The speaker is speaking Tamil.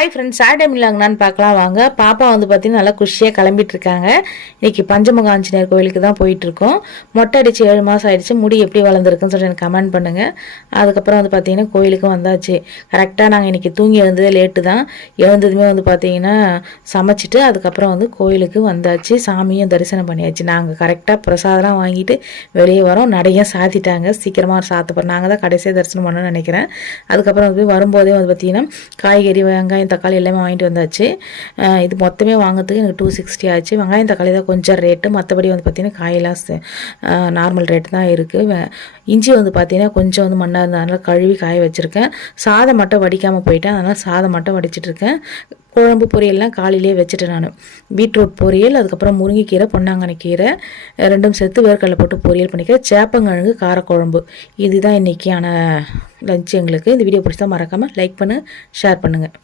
ஹாய் ஃப்ரெண்ட்ஸ், சாட்டர்டே மில்லாங்கன்னு பார்க்கலாம் வாங்க. பாப்பா வந்து பார்த்தீங்கன்னா நல்லா குஷியாக கிளம்பிட்டு இருக்காங்க. இன்னைக்கு பஞ்சமுக ஆஞ்சநேயர் கோயிலுக்கு தான் போயிட்டு இருக்கோம். மொட்டை அடிச்சு 7 மாதம் ஆயிடுச்சு. முடி எப்படி வளர்ந்துருக்குன்னு சொல்லி எனக்கு கமெண்ட் பண்ணுங்க. அதுக்கப்புறம் வந்து பார்த்தீங்கன்னா கோயிலுக்கு வந்தாச்சு. கரெக்டாக நாங்கள் இன்னைக்கு தூங்கி எழுந்ததே லேட்டு தான். எழுந்ததுமே வந்து பார்த்தீங்கன்னா சமைச்சிட்டு அதுக்கப்புறம் வந்து கோயிலுக்கு வந்தாச்சு. சாமியும் தரிசனம் பண்ணியாச்சு. நாங்கள் கரெக்டாக பிரசாதம் வாங்கிட்டு வெளியே வரோம். நடையும் சாத்திட்டாங்க. சீக்கிரமாக சாத்த போகிறோம். நாங்கள் தான் கடைசியாக தரிசனம் பண்ணணும்னு நினைக்கிறேன். அதுக்கப்புறம் வந்து வரும்போதே வந்து பார்த்தீங்கன்னா காய்கறி வெங்காயம் தக்காளி எல்லாமே வாங்கிட்டு வந்தாச்சு. இது மொத்தமே வாங்கிறதுக்கு எனக்கு 260 ஆச்சு. வெங்காயம் தக்காளி தான் கொஞ்சம் ரேட்டு, மற்றபடி வந்து பார்த்திங்கன்னா காயெல்லாம் நார்மல் ரேட்டு தான் இருக்குது. இஞ்சி வந்து பார்த்திங்கன்னா கொஞ்சம் வந்து மண்ணாக இருந்ததுனால கழுவி காய வச்சுருக்கேன். சாதம் மட்டும் வடிக்காமல் போயிட்டேன், அதனால் சாதம் மட்டும் வடிச்சிட்ருக்கேன். குழம்பு பொரியல்லாம் காலையிலே வச்சுட்டேன் நான். பீட்ரூட் பொரியல், அதுக்கப்புறம் முருங்கைக்கீரை, பொன்னாங்கண்ணி கீரை ரெண்டும் சேர்த்து வேர்க்கடலை போட்டு பொரியல் பண்ணிக்கிறேன். சேப்பங்கிழங்கு காரக்குழம்பு. இதுதான் இன்றைக்கியான லஞ்ச் எங்களுக்கு. இந்த வீடியோ பிடிச்சா மறக்காமல் லைக் பண்ணு, ஷேர் பண்ணுங்கள்.